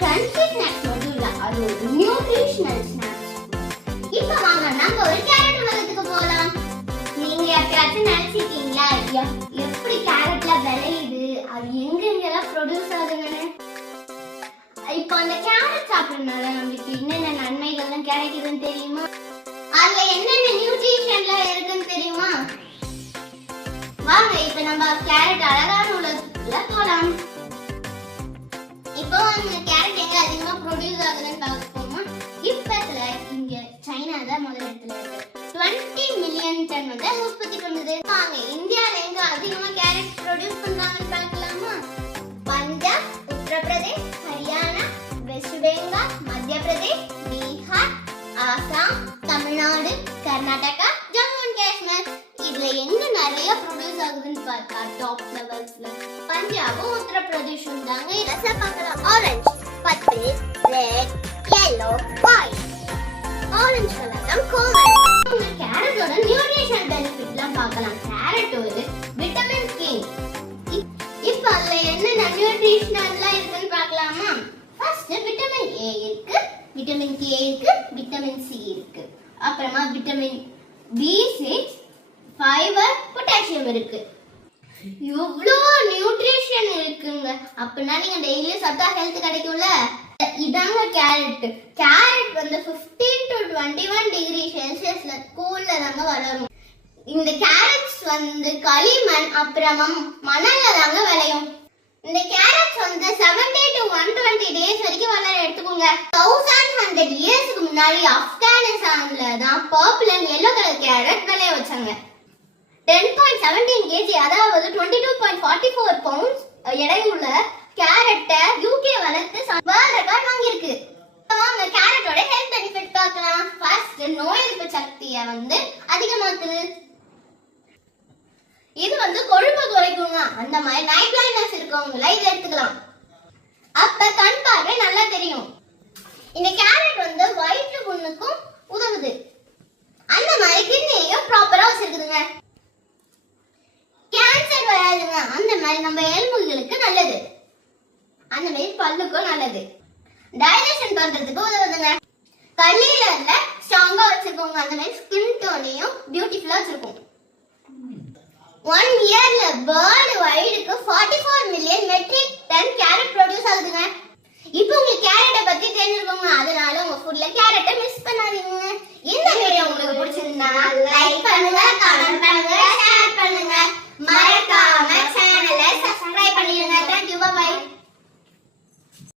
Crunchy snacks மட்டும் இல்ல அது ஒரு நியூட்ரிஷனல் ஸ்நாக்ஸ் இப்போ வாங்க நம்ம ஒரு கேரட் உலகத்துக்கு போகலாம் நீங்க எப்பயாச்சும் நினைச்சிருக்கீங்களா ஐயா எப்படி கேரட்ல விளையுது? அது எங்க எங்கெல்லாம் ப்ரொடியூஸ் ஆகுதுன்னு? இப்போ அந்த கேரட் சாப்பிடுறதுனால நம்மளுக்கு என்னென்ன நன்மைகள்லாம் கிடைக்குதுன்னு தெரியுமா? அதுல என்னென்ன நியூட்ரிஷன்லாம் இருக்குன்னு தெரியுமா? வாங்க இப்ப நம்ம கேரட் அழகான உலகத்துல போலாம். இப்போ அந்த ஆகுதுன்னு பார்க்க போமா இப்பத்துல இங்க சைனா தான் முதல் இடத்துல இருக்கு. 20 மில்லியன் டன் வந்து உற்பத்தி பண்ணுது. வாங்க இந்தியால எங்க அதிகமா கேரட் ப்ரொடியூஸ் பண்றாங்கன்னு பார்க்கலாமா? Punjab Uttar Pradesh Haryana west Bengal Madhya Pradesh Bihar Assam Tamil Nadu Karnataka Jammu and Kashmir. இதுல எங்க நிறைய ப்ரொடியூஸ் ஆகுதுன்னு பார்த்தா டாப் லெவல்ஸ்ல பஞ்சாபும் உத்தரப்பிரதேஷும் தாங்க. இதை பார்க்கலாம். Orange red, yellow white. Orange colour தான் கோல்டன் கேரட்டோட நியூட்ரிஷன் பெனிஃபிட்லாம் பார்க்கலாம். கேரட் ஒரு விட்டமின் கிங் இப்போ அதுல என்னென்ன நியூட்ரிஷனல்லாம் இருக்குன்னு பார்க்கலாமா? ஃபர்ஸ்ட் விட்டமின் ஏ இருக்கு விட்டமின் கே இருக்கு விட்டமின் சி இருக்கு. அப்புறமா vitamin B six fibre potassium இருக்கு. இவ்வளோ நியூட்ரிஷன் இருக்குங்க. அப்படின்னா நீங்க டெய்லியும் சாப்பிட்டா ஹெல்த் கிடைக்கும்ல? இதாங்க கேரட் கேரட் வந்து 15 டு டுவெண்ட்டி ஒன் டிகிரி செல்சியஸ்ல கூல்ல தாங்க வளரும். இந்த கேரட்ஸ் வந்து களிமண் அப்புறமா மணல்ல தாங்க விளையும். இந்த கேரட்ஸ் வந்து 70 டு ஒன் டுவெண்ட்டி டேஸ் வரைக்கும் வளர எடுத்துக்கோங்க. தௌசண்ட் ஹண்ட்ரட் இயர்ஸ்க்கு முன்னாடி ஆப்கானிஸ்தான்ல தான் purple and yellow colour carrot விளைய வச்சாங்க. டென் பாயிண்ட் செவன்டீன் கேஜி அதாவது twenty two point forty four pounds எடையுள்ள கேரட்டை யூகே வளர்த்து வேர்ல்ட் ரெக்கார்ட் வாங்கியிருக்கு. வாங்க கேரட்டோட ஹெல்த் பெனிஃபிட் பார்க்கலாம். ஃபர்ஸ்ட் நோய் எதிர்ப்பு சக்தியை வந்து அதிகமாக்குது. இது வந்து கொழுப்பு குறைக்குங்க. அந்த மாதிரி நைட் பிளைண்ட்னஸ் இருக்கவங்கள இதை எடுத்துக்கலாம். அப்ப கண் பார்வை நல்லா தெரியும். இந்த கேரட் வந்து அந்த மாதிரி நம்ம எலும்புகளுக்கு நல்லது. அந்த மாதிரி பல்லுக்கும் நல்லது. டைஜஷன் பண்றதுக்கு உதவுதுங்க. கல்லீரல்ல ஸ்ட்ராங்கா வச்சிருக்கோங்க அந்த மாதிரி ஸ்கின் டோனையும் பியூட்டிஃபுல்லா வச்சிருக்கோம். ஒன் இயர்ல வேர்ல்டு வைடுக்கு 44 four million metric ton carrot produce ஆகுதுங்க. இப்போ உங்களுக்கு கேரட்டை பத்தி தெரிஞ்சிருக்கோங்க அதனால உங்க ஃபுட்ல கேரட்டை மிஸ் பண்ணாதீங்க. இந்த வீடியோ உங்களுக்கு பிடிச்சிருந்தா லைக் பண்ணுங்க கமெண்ட் பண்ணுங்க